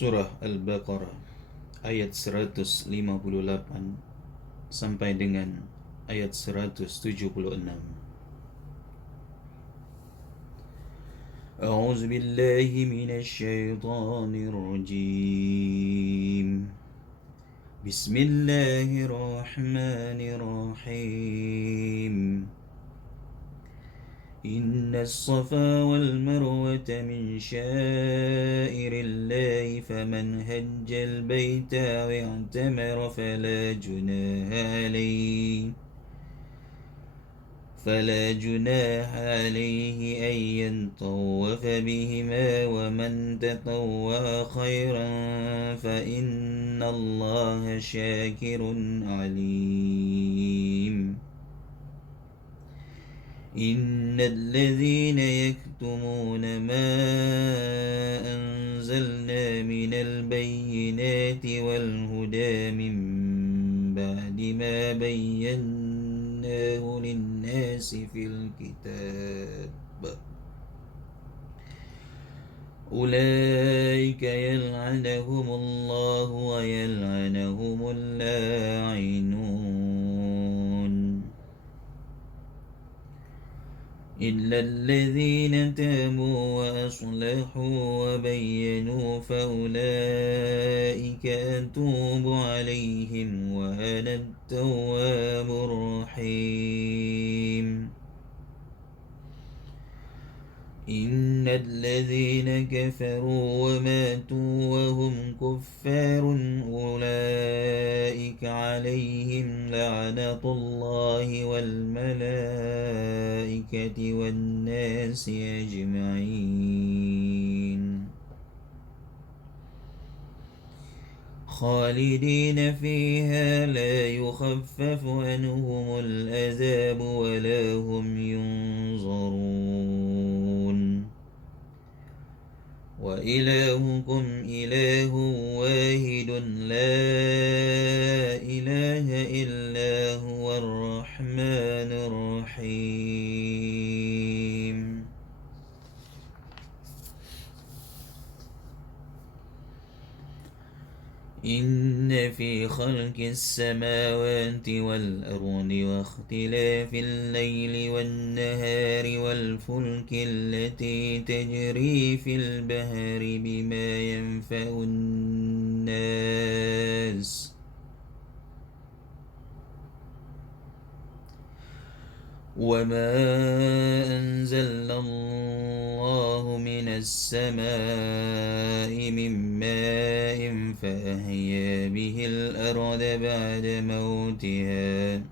Surah Al-Baqarah ayat 158 sampai dengan ayat 176. A'udzu billahi minasy syaithanir rajim. Bismillahirrahmanirrahim. إن الصفا والمروة من شائر الله فمن هج البيت أو اعتمر فلا جناح عليه أن يطوف بهما ومن تطوع خيرا فإن الله شاكر عليم إن الذين يكتمون ما أنزلنا من البينات والهدى من بعد ما بيناه للناس في الكتاب أولئك يلعنهم الله ويلعنهم اللاعنون إلا الذين تابوا وأصلحوا وبينوا فأولئك أتوب عليهم وأنا التواب الرحيم إن الذين كفروا وماتوا وهم كفار أولئك عليهم لعنة الله والملائكة والناس أجمعين خالدين فيها لا يخفف عنهم العذاب ولا هم ينظرون وإلهكم إله واحد لا إله إلا هو الرحمن الرحيم إن في خلق السماوات والأرض واختلاف الليل والنهار والفلك التي تجري في البحر بما ينفع الناس وما أنزل الله من السماء من ماء فأحيا به الأرض بعد موتها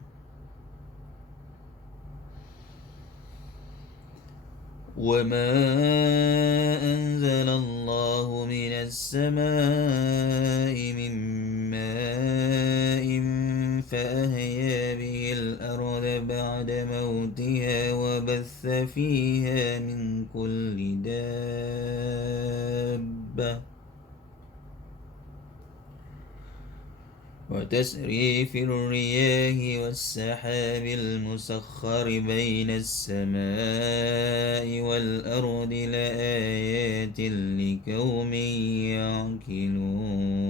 وما أنزل الله من السماء من ماء فأحيا به الأرض بعد موتها وبث فيها من كل دابة وتسريف الرياح والسحاب المسخر بين السماء والأرض لآيات لقوم يعقلون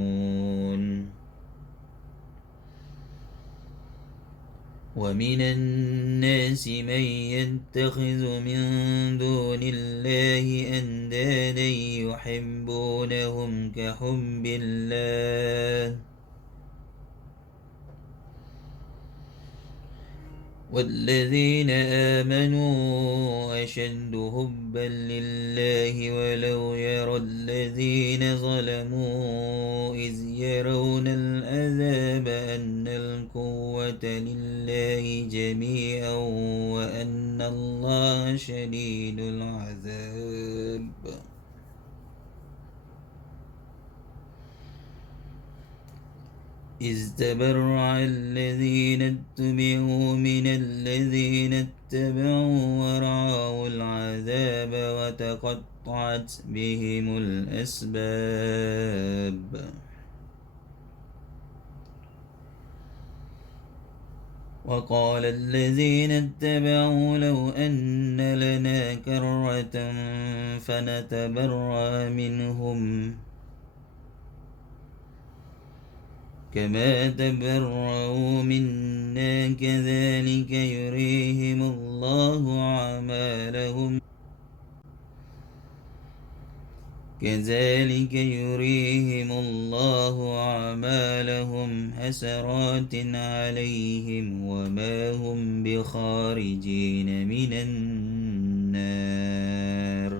ومن الناس من يتخذ من دون الله أندادا يحبونهم كحب الله والذين آمنوا أشد حبا لله ولو يرى الذين ظلموا إذ يرون العذاب أن القوة لله جميعا وأن الله شديد العذاب إذ تبرأ الذين اتبعوا من الذين اتبعوا ورأوا العذاب وتقطعت بهم الأسباب وقال الذين اتبعوا لو أن لنا كرة فنتبرأ منهم كما تبرأوا منا كذلك يريهم الله أعمالهم حسرات عليهم وما هم بخارجين من النار.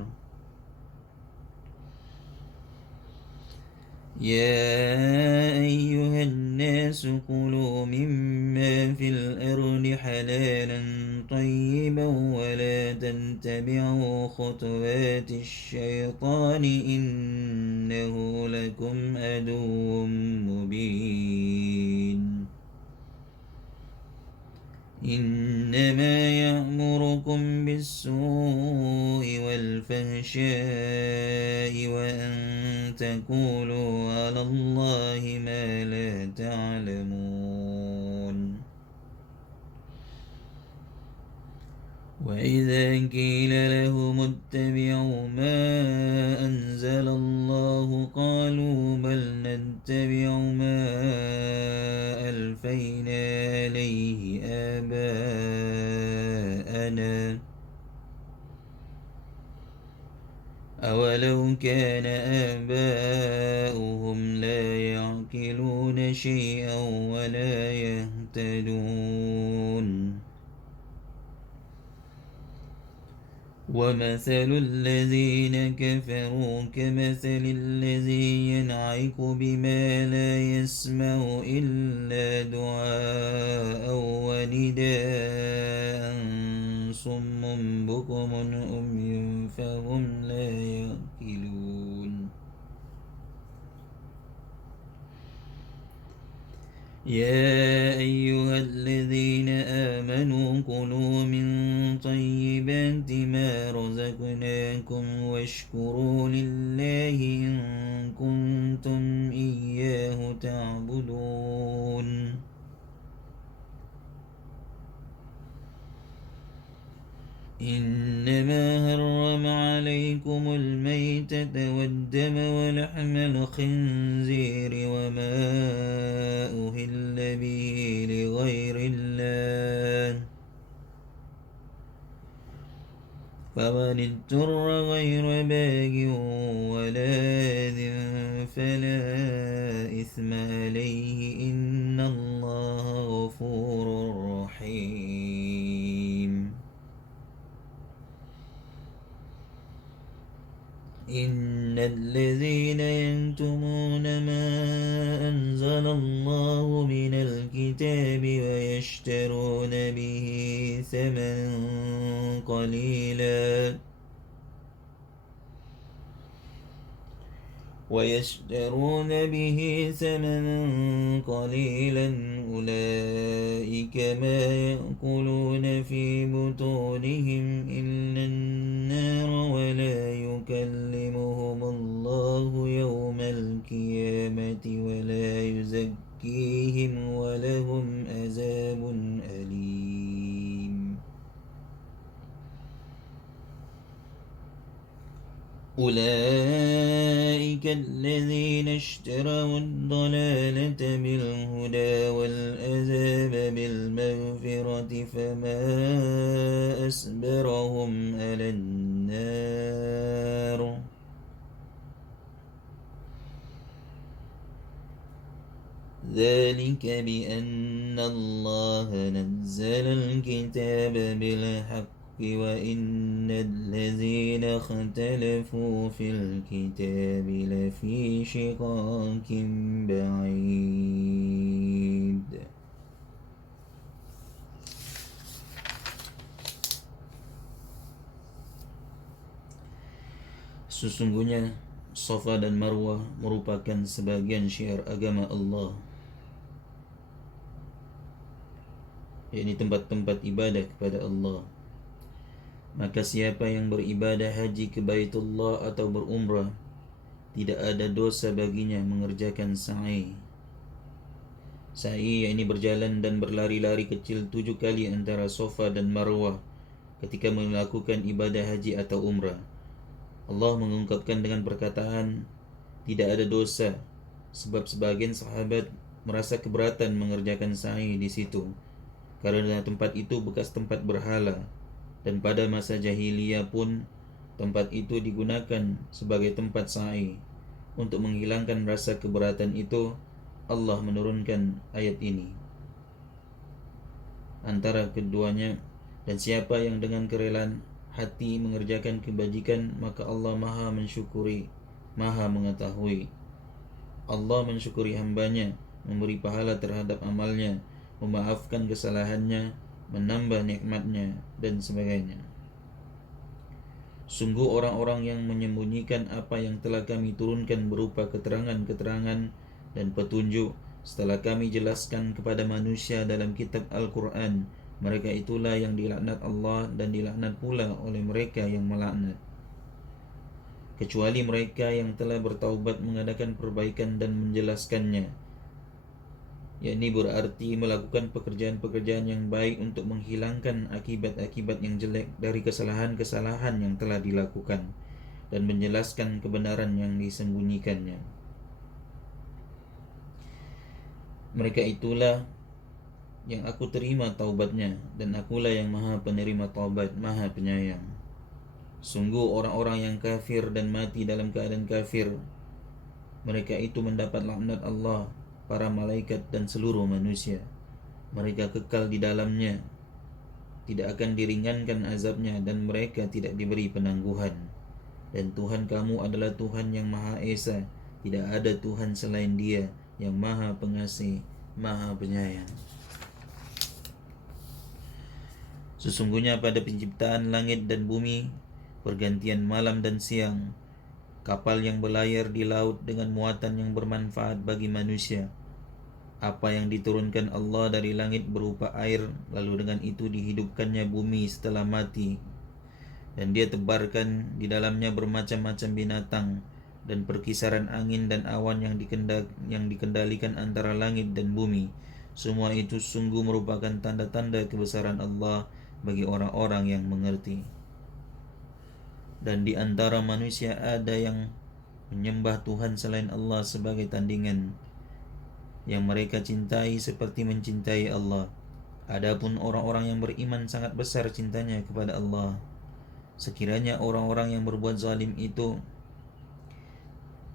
يا أيها الناس كلوا مما في الأرض حلالا طيبا ولا تتبعوا خطوات الشيطان إنه لكم عدو مبين. إنما يأمركم بالسوء والفحشاء وأن تقولوا على الله ما لا تعلمون. وإذا قيل لهم اتبعوا ما أنزل الله قالوا بل نتبع ما ألفينا عليه آباءنا أولو كان آباؤهم لا يعقلون شيئا ولا يهتدون. ومثل الذين كفروا كمثل الذي ينعق بما لا يسمع إلا دعاء ونداء صم بكم عمي فهم لا يعقلون. يا أيها الذين آمنوا كلوا من طيبات ما رزقناكم واشكروا لله إن كنتم إياه تعبدون. إنما حرم عليكم الميتة والدم ولحم الخنزير وما أهل به لغير الله فمن اضطر غير باغ ولا آث فلا إثم عليه إن الله غفور رحيم. إن الذين يكتمون ما أنزل الله من الكتاب ويشترون به ثمنا قليلا أولئك ما يأكلون في بطونهم إلا النار ولا يكلمهم الله يوم القيامة ولا يزكيهم ولهم عذاب أليم. أولئك الذين اشتروا الضلالة بالهدى والعذاب بالمغفرة فما أصبرهم على النار. ذلك بأن الله نزل الكتاب بالحق وإن الذين اختلفوا في الكتاب لفي شقاق بعيد. Sesungguhnya Safa dan Marwah merupakan sebagian syiar agama Allah, yakni tempat-tempat ibadah kepada Allah. Maka siapa yang beribadah haji ke Baitullah atau berumrah, tidak ada dosa baginya mengerjakan sa'i. Sa'i yakni berjalan dan berlari-lari kecil 7 kali antara Safa dan Marwah ketika melakukan ibadah haji atau umrah. Allah mengungkapkan dengan perkataan tidak ada dosa, sebab sebagian sahabat merasa keberatan mengerjakan sa'i di situ, karena tempat itu bekas tempat berhala, dan pada masa jahiliyah pun tempat itu digunakan sebagai tempat sa'i. Untuk menghilangkan rasa keberatan itu, Allah menurunkan ayat ini. Antara keduanya, dan siapa yang dengan kerelaan hati mengerjakan kebajikan, maka Allah maha mensyukuri, maha mengetahui. Allah mensyukuri hambanya, memberi pahala terhadap amalnya, memaafkan kesalahannya, menambah nikmatnya, dan sebagainya. Sungguh orang-orang yang menyembunyikan apa yang telah kami turunkan berupa keterangan-keterangan dan petunjuk setelah kami jelaskan kepada manusia dalam kitab Al-Quran, mereka itulah yang dilaknat Allah dan dilaknat pula oleh mereka yang melaknat, kecuali mereka yang telah bertaubat mengadakan perbaikan dan menjelaskannya, yakni berarti melakukan pekerjaan-pekerjaan yang baik untuk menghilangkan akibat-akibat yang jelek dari kesalahan-kesalahan yang telah dilakukan dan menjelaskan kebenaran yang disembunyikannya. Mereka itulah yang aku terima taubatnya, dan akulah yang maha penerima taubat, maha penyayang. Sungguh orang-orang yang kafir dan mati dalam keadaan kafir, mereka itu mendapat laknat Allah, para malaikat dan seluruh manusia. Mereka kekal di dalamnya, tidak akan diringankan azabnya, dan mereka tidak diberi penangguhan. Dan Tuhan kamu adalah Tuhan yang Maha Esa, tidak ada Tuhan selain Dia yang Maha Pengasih, Maha Penyayang. Sesungguhnya pada penciptaan langit dan bumi, pergantian malam dan siang, kapal yang berlayar di laut dengan muatan yang bermanfaat bagi manusia, apa yang diturunkan Allah dari langit berupa air, lalu dengan itu dihidupkannya bumi setelah mati, dan Dia tebarkan di dalamnya bermacam-macam binatang, dan perkisaran angin dan awan yang dikendalikan antara langit dan bumi. Semua itu sungguh merupakan tanda-tanda kebesaran Allah bagi orang-orang yang mengerti. Dan di antara manusia ada yang menyembah Tuhan selain Allah sebagai tandingan, yang mereka cintai seperti mencintai Allah. Adapun orang-orang yang beriman sangat besar cintanya kepada Allah. Sekiranya orang-orang yang berbuat zalim itu,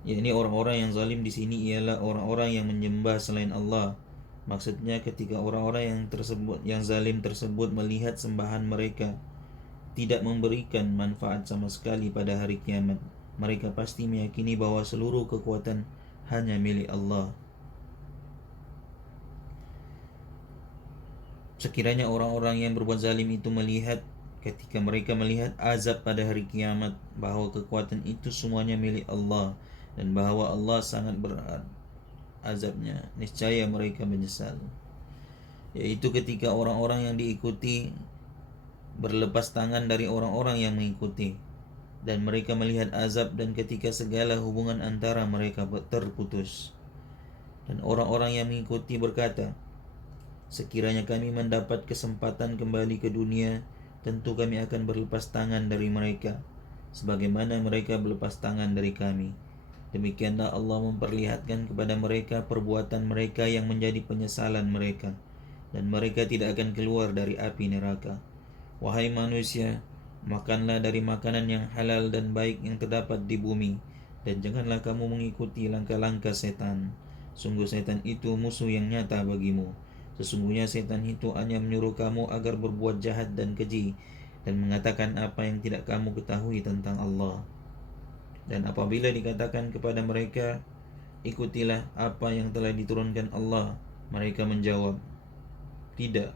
yakni orang-orang yang zalim di sini ialah orang-orang yang menyembah selain Allah. Maksudnya ketika orang-orang yang zalim tersebut melihat sembahan mereka tidak memberikan manfaat sama sekali pada hari kiamat, mereka pasti meyakini bahwa seluruh kekuatan hanya milik Allah. Sekiranya orang-orang yang berbuat zalim itu melihat, ketika mereka melihat azab pada hari kiamat, bahwa kekuatan itu semuanya milik Allah dan bahwa Allah sangat berat azabnya, niscaya mereka menyesal. Yaitu ketika orang-orang yang diikuti berlepas tangan dari orang-orang yang mengikuti, dan mereka melihat azab, dan ketika segala hubungan antara mereka terputus. Dan orang-orang yang mengikuti berkata, sekiranya kami mendapat kesempatan kembali ke dunia, tentu kami akan berlepas tangan dari mereka, sebagaimana mereka berlepas tangan dari kami. Demikianlah Allah memperlihatkan kepada mereka perbuatan mereka yang menjadi penyesalan mereka, dan mereka tidak akan keluar dari api neraka. Wahai manusia, makanlah dari makanan yang halal dan baik yang terdapat di bumi, dan janganlah kamu mengikuti langkah-langkah setan. Sungguh setan itu musuh yang nyata bagimu. Sesungguhnya setan itu hanya menyuruh kamu agar berbuat jahat dan keji, dan mengatakan apa yang tidak kamu ketahui tentang Allah. Dan apabila dikatakan kepada mereka, ikutilah apa yang telah diturunkan Allah, mereka menjawab, tidak,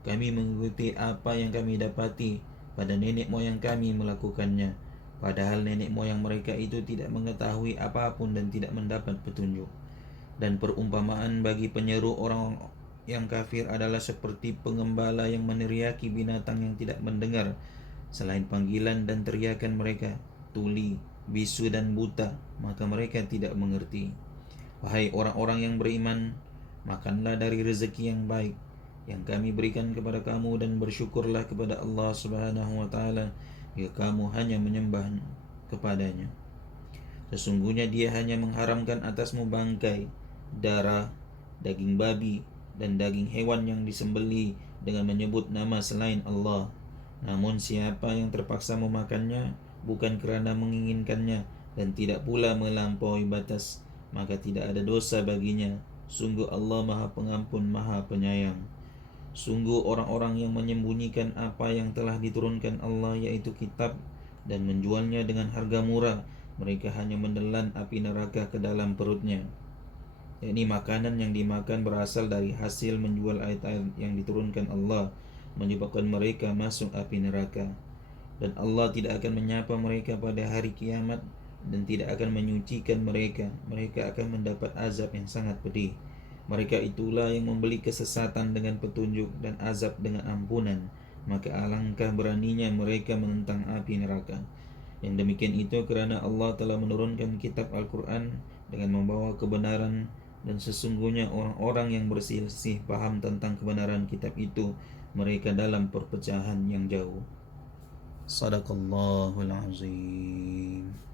kami mengikuti apa yang kami dapati pada nenek moyang kami melakukannya, padahal nenek moyang mereka itu tidak mengetahui apapun dan tidak mendapat petunjuk. Dan perumpamaan bagi penyeru orang yang kafir adalah seperti pengembala yang meneriaki binatang yang tidak mendengar selain panggilan dan teriakan mereka, tuli, bisu dan buta, maka mereka tidak mengerti. Wahai orang-orang yang beriman, makanlah dari rezeki yang baik yang kami berikan kepada kamu, dan bersyukurlah kepada Allah Subhanahu wa taala jika kamu hanya menyembah kepadanya. Sesungguhnya Dia hanya mengharamkan atasmu bangkai, darah, daging babi, dan daging hewan yang disembelih dengan menyebut nama selain Allah. Namun siapa yang terpaksa memakannya bukan kerana menginginkannya dan tidak pula melampaui batas, maka tidak ada dosa baginya. Sungguh Allah Maha Pengampun, Maha Penyayang. Sungguh orang-orang yang menyembunyikan apa yang telah diturunkan Allah, yaitu kitab, dan menjualnya dengan harga murah, mereka hanya menelan api neraka ke dalam perutnya. Yakni makanan yang dimakan berasal dari hasil menjual ayat-ayat yang diturunkan Allah, menyebabkan mereka masuk api neraka. Dan Allah tidak akan menyapa mereka pada hari kiamat dan tidak akan menyucikan mereka. Mereka akan mendapat azab yang sangat pedih. Mereka itulah yang membeli kesesatan dengan petunjuk dan azab dengan ampunan. Maka alangkah beraninya mereka menentang api neraka. Yang demikian itu kerana Allah telah menurunkan kitab Al-Quran dengan membawa kebenaran, dan sesungguhnya orang-orang yang berselisih paham tentang kebenaran kitab itu, mereka dalam perpecahan yang jauh. Sadaqallahul azim.